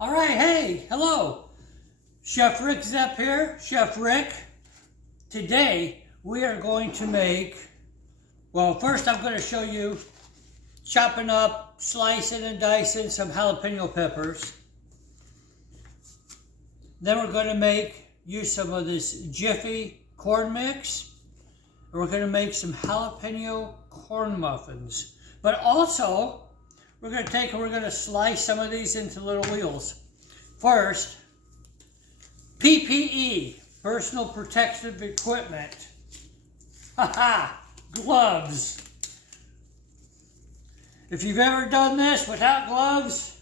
All right, hey, hello. Chef Rick Zepp here, Chef Rick. Today we are going to make, well, first I'm going to show you chopping up, slicing and dicing some jalapeno peppers. Then we're going to use some of this Jiffy corn mix. And we're going to make some jalapeno corn muffins. But also, we're going to slice some of these into little wheels. First, PPE, personal protective equipment. Gloves. If you've ever done this without gloves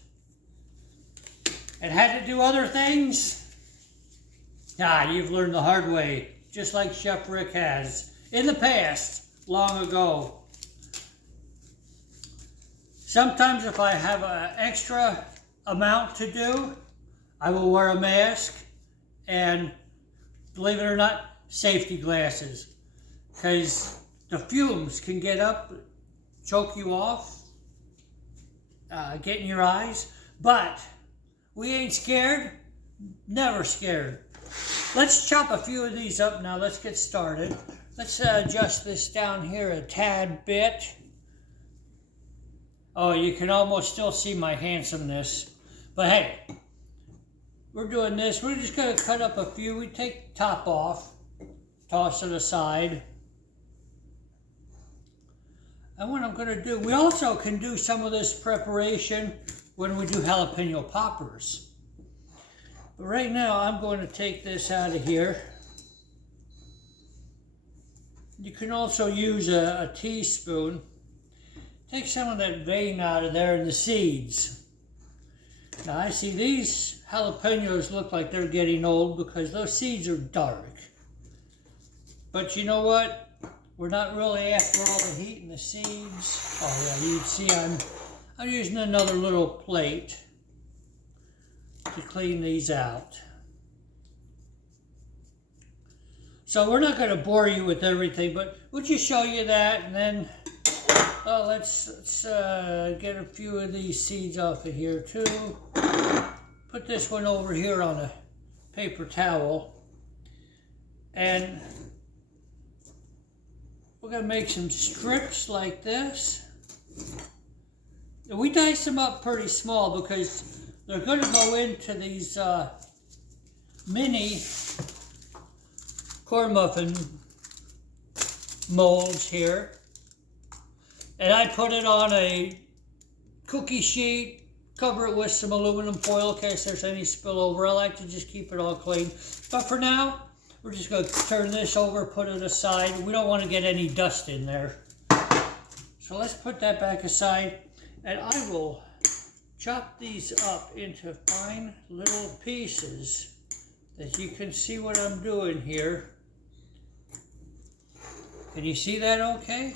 and had to do other things, you've learned the hard way, just like Chef Rick has in the past, long ago. Sometimes if I have an extra amount to do, I will wear a mask and, believe it or not, safety glasses. Because the fumes can get up, choke you off, get in your eyes. But we ain't scared, never scared. Let's chop a few of these up now. Let's get started. Let's adjust this down here a tad bit. Oh, you can almost still see my handsomeness. But hey, we're doing this. We're just going to cut up a few. We take the top off, toss it aside. And what I'm going to do, we also can do some of this preparation when we do jalapeno poppers. But right now, I'm going to take this out of here. You can also use a teaspoon. Take some of that vein out of there and the seeds. Now I see these jalapenos look like they're getting old because those seeds are dark. But you know what? We're not really after all the heat in the seeds. Oh yeah, you'd see I'm using another little plate to clean these out. So we're not going to bore you with everything, but we'll just show you that, and then let's get a few of these seeds off of here too. Put this one over here on a paper towel. And we're going to make some strips like this. And we dice them up pretty small because they're going to go into these mini corn muffin molds here. And I put it on a cookie sheet, cover it with some aluminum foil in case there's any spillover. I like to just keep it all clean. But for now, we're just going to turn this over, put it aside. We don't want to get any dust in there. So let's put that back aside. And I will chop these up into fine little pieces that you can see what I'm doing here. Can you see that okay?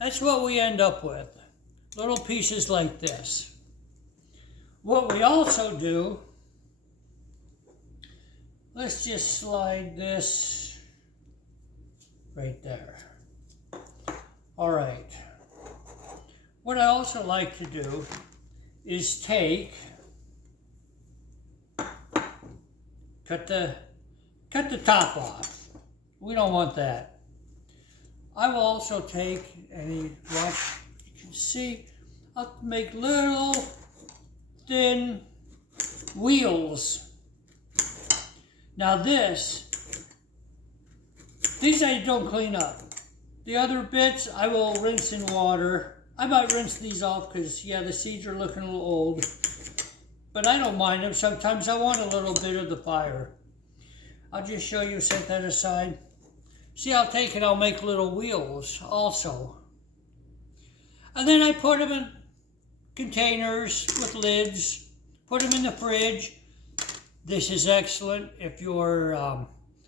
That's what we end up with, little pieces like this. What we also do, let's just slide this right there. All right. What I also like to do is cut the top off. We don't want that. I will also take you can see, I'll make little thin wheels. Now these I don't clean up. The other bits I will rinse in water. I might rinse these off because, the seeds are looking a little old. But I don't mind them. Sometimes I want a little bit of the fire. I'll just show you, set that aside. See, I'll take it, I'll make little wheels also. And then I put them in containers with lids, put them in the fridge. This is excellent if you're,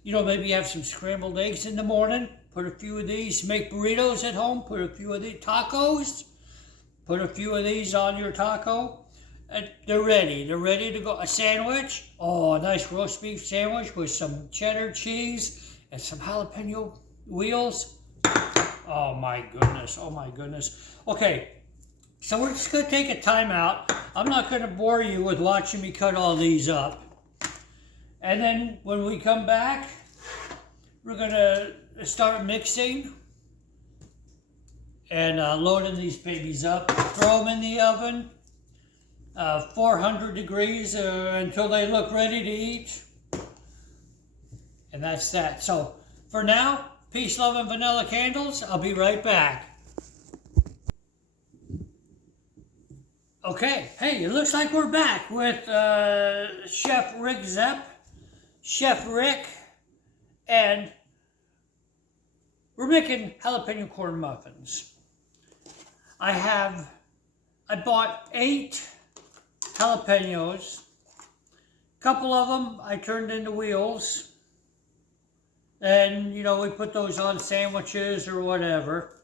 maybe you have some scrambled eggs in the morning, put a few of these, make burritos at home, put a few of these, tacos, put a few of these on your taco. And they're ready to go. A sandwich, a nice roast beef sandwich with some cheddar cheese and some jalapeno wheels. Oh my goodness. Okay, So we're just going to take a time out. I'm not going to bore you with watching me cut all these up. And then when we come back, we're going to start mixing and loading these babies up. Throw them in the oven, 400 degrees until they look ready to eat. And that's that. So for now, peace, love, and vanilla candles. I'll be right back. Okay, hey, it looks like we're back with Chef Rick Zepp, Chef Rick, and we're making jalapeno corn muffins. I bought 8 jalapenos. A couple of them I turned into wheels. And, you know, we put those on sandwiches or whatever.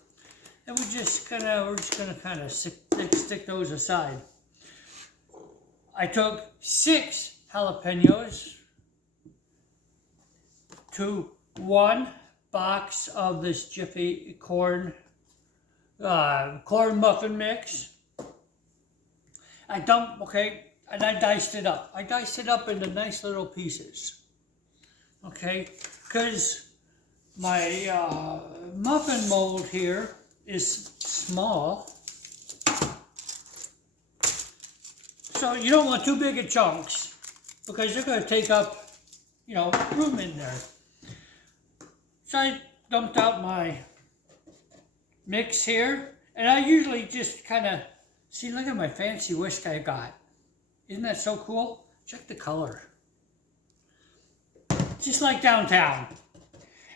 And we're just gonna kind of stick those aside. I took 6 jalapenos to 1 box of this Jiffy corn muffin mix. And I diced it up. I diced it up into nice little pieces. Okay, because my muffin mold here is small. So you don't want too big of chunks because they're going to take up, you know, room in there. So I dumped out my mix here, and I usually just kind of, see, look at my fancy whisk I got. Isn't that so cool? Check the color. Just like downtown.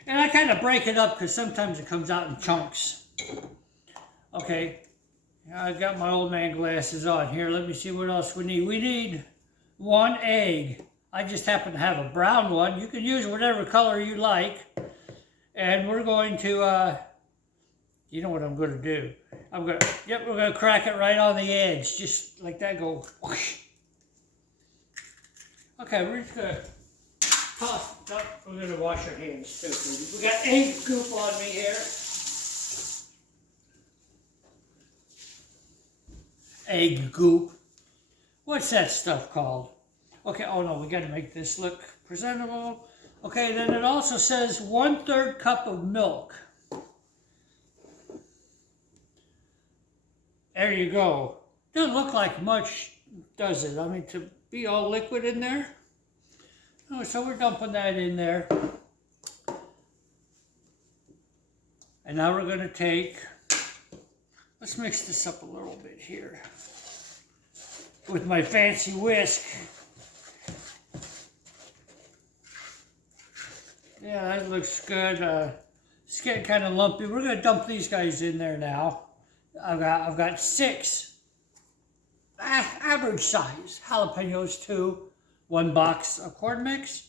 And I kind of break it up because sometimes it comes out in chunks. Okay, I got my old man glasses on here. Let me see what else we need. We need 1 egg. I just happen to have a brown one. You can use whatever color you like. And we're going to, you know what I'm going to do. we're going to crack it right on the edge. Just like that, go whoosh. Okay, we're just going to toss it up. We're going to wash our hands too. We got egg goop on me here. Egg goop. What's that stuff called? Okay, oh no, we got to make this look presentable. Okay, then it also says 1/3 cup of milk. There you go. Doesn't look like much, does it? I mean, to be all liquid in there. Oh, so we're dumping that in there. And now we're going to take, let's mix this up a little bit here with my fancy whisk. Yeah, that looks good. It's getting kind of lumpy. We're going to dump these guys in there now. I've got 6 average size jalapenos too. 1 box of corn mix.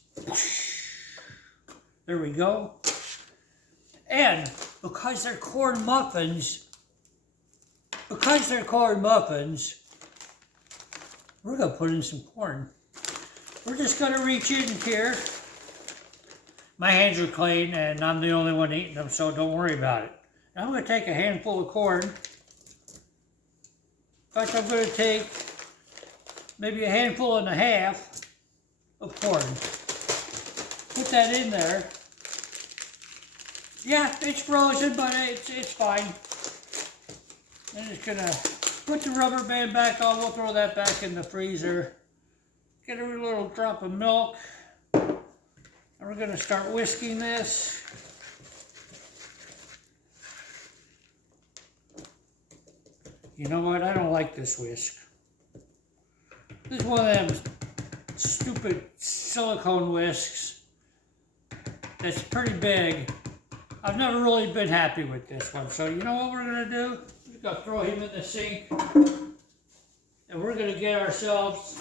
There we go. And because they're corn muffins, we're going to put in some corn. We're just going to reach in here. My hands are clean and I'm the only one eating them, so don't worry about it. Now I'm going to take a handful of corn. In fact, I'm going to take maybe 1.5 handfuls of corn. Put that in there. Yeah, it's frozen, but it's fine. I'm just going to put the rubber band back on. We'll throw that back in the freezer. Get a little drop of milk. And we're going to start whisking this. You know what? I don't like this whisk. This is one of them stupid silicone whisks that's pretty big. I've never really been happy with this one. So you know what we're going to do? We're going to throw him in the sink. And we're going to get ourselves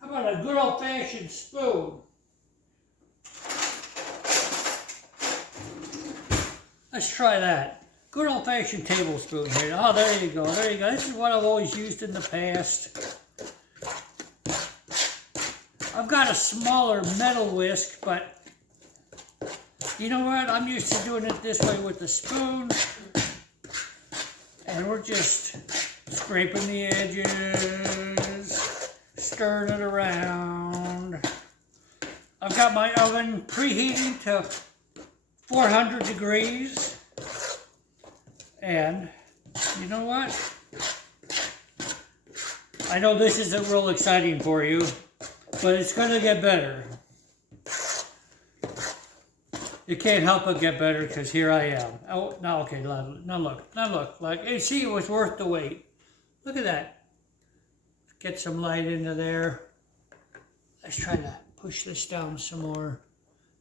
how about a good old-fashioned spoon? Let's try that. Good old-fashioned tablespoon here. Oh, there you go. There you go. This is what I've always used in the past. I've got a smaller metal whisk, but You know what? I'm used to doing it this way with the spoon. And we're just scraping the edges, stirring it around. I've got my oven preheating to 400 degrees. And you know what? I know this isn't real exciting for you, but it's going to get better. It can't help but get better because here I am. Oh, now, okay, now look. Like, hey, see, it was worth the wait. Look at that. Get some light into there. Let's try to push this down some more.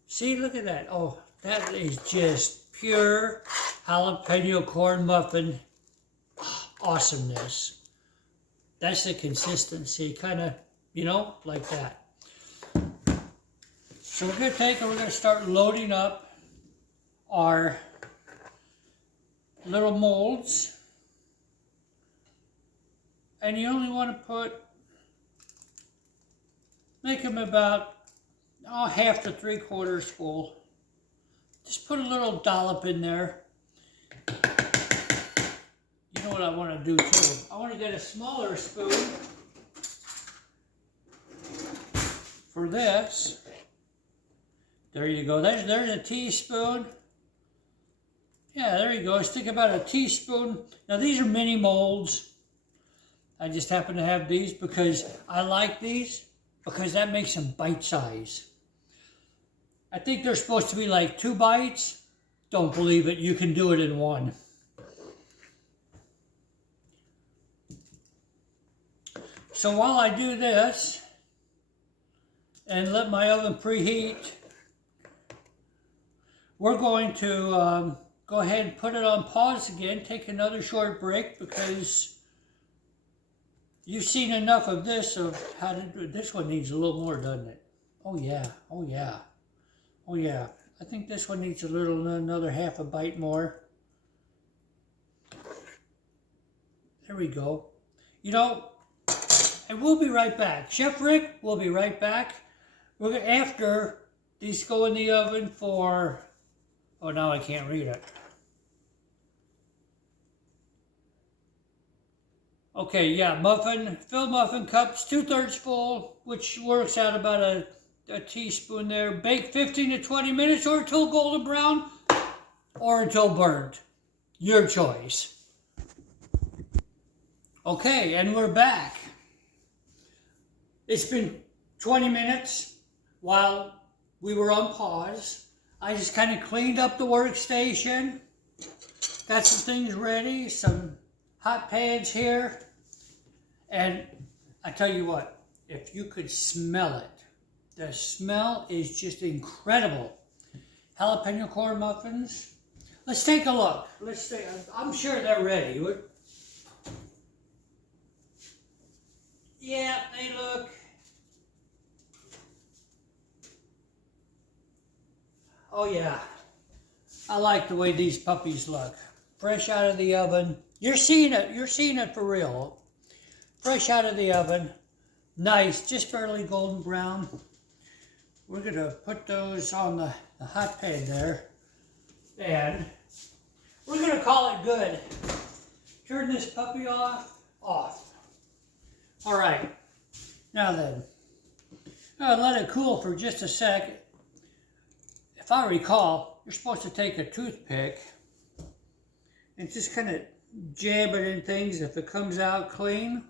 See, look at that. Oh, that is just pure jalapeno corn muffin awesomeness. That's the consistency, kind of, you know, like that. So we're going to take and we're going to start loading up our little molds. And you only want to make them about half to 3/4 full. Just put a little dollop in there. You know what I want to do too? I want to get a smaller spoon for this. There you go. There's a teaspoon. Yeah, there you go. Stick about a teaspoon. Now these are mini molds. I just happen to have these because I like these because that makes them bite size. I think they're supposed to be like 2 bites. Don't believe it. You can do it in 1. So while I do this and let my oven preheat, we're going to go ahead and put it on pause again, take another short break because you've seen enough of this, of how to do it. This one needs a little more, doesn't it? Oh yeah, oh yeah, oh yeah. I think this one needs another half a bite more. There we go. You know, and we'll be right back. Chef Rick will be right back. After these go in the oven for, oh, now I can't read it. Okay, yeah, fill muffin cups, 2/3 full, which works out about a teaspoon there. Bake 15 to 20 minutes or until golden brown or until burnt. Your choice. Okay, and we're back. It's been 20 minutes while we were on pause. I just kind of cleaned up the workstation. Got some things ready, some hot pans here. And I tell you what, if you could smell it, the smell is just incredible. Jalapeno corn muffins. Let's take a look. I'm sure they're ready. Yeah, they look. Oh yeah. I like the way these puppies look. Fresh out of the oven. You're seeing it for real. Fresh out of the oven. Nice, just barely golden brown. We're gonna put those on the hot pan there. And we're gonna call it good. Turn this puppy off. All right, now then, I'll let it cool for just a sec. If I recall, you're supposed to take a toothpick and just kind of jab it in things. If it comes out clean,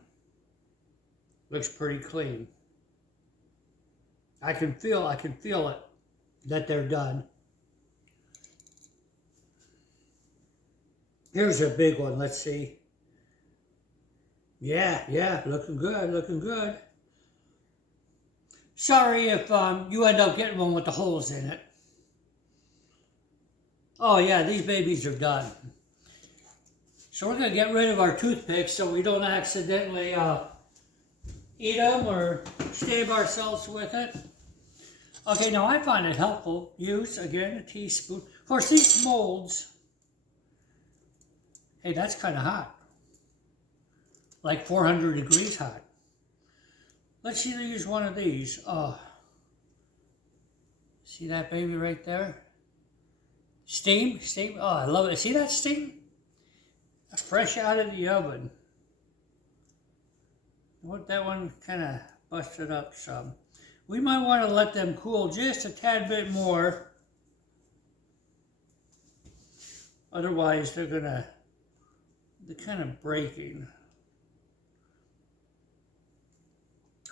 looks pretty clean. I can feel it that they're done. Here's a big one. Let's see. Yeah, looking good. Sorry if you end up getting one with the holes in it. Oh yeah, these babies are done. So we're gonna get rid of our toothpicks so we don't accidentally eat them or stab ourselves with it. Okay, now I find it helpful. Use, again, a teaspoon. Of course, these molds, hey, that's kind of hot. Like 400 degrees hot. Let's either use one of these. Oh, see that baby right there? Steam? Steam? Oh, I love it. See that steam? Fresh out of the oven. That one kind of busted up some. We might want to let them cool just a tad bit more. Otherwise, they're kind of breaking.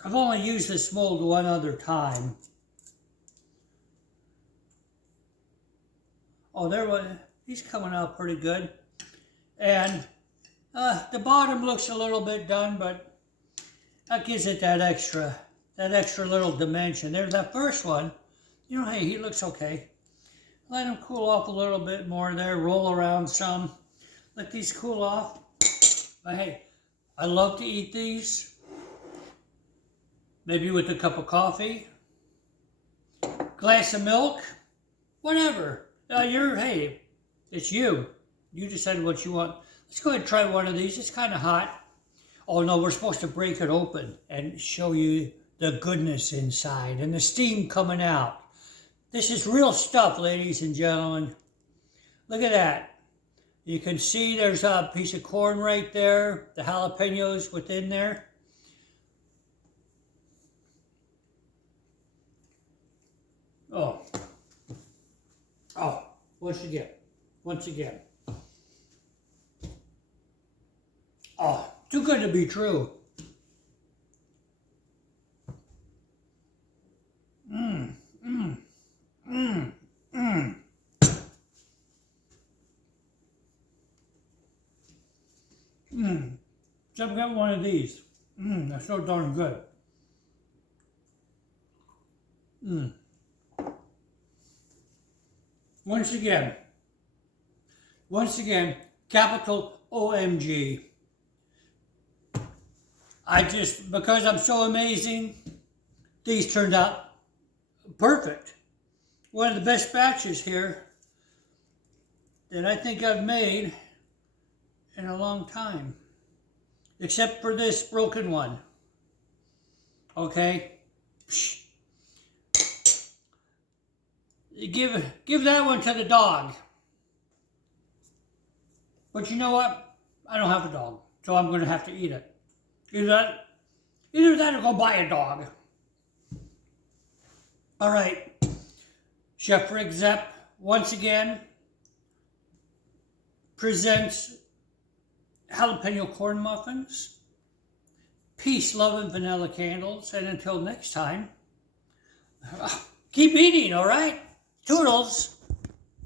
I've only used this mold one other time. Oh, he's coming out pretty good. And the bottom looks a little bit done, but that gives it that extra little dimension. There's that first one. You know, hey, he looks okay. Let him cool off a little bit more there, roll around some. Let these cool off. But hey, I love to eat these. Maybe with a cup of coffee, glass of milk, whatever. Hey, it's you. You decide what you want. Let's go ahead and try one of these. It's kind of hot. Oh no, we're supposed to break it open and show you the goodness inside and the steam coming out. This is real stuff, ladies and gentlemen. Look at that. You can see there's a piece of corn right there. The jalapenos within there. Oh, once again. Oh, too good to be true. Just got one of these. They're so darn good. Once again, capital OMG. Because I'm so amazing, these turned out perfect. One of the best batches here that I think I've made in a long time. Except for this broken one. Okay? Give that one to the dog. But you know what? I don't have a dog, so I'm going to have to eat it. Either that or go buy a dog. All right. Chef Rick Zepp, once again, presents jalapeno corn muffins, peace, love, and vanilla candles. And until next time, keep eating, all right? Toodles.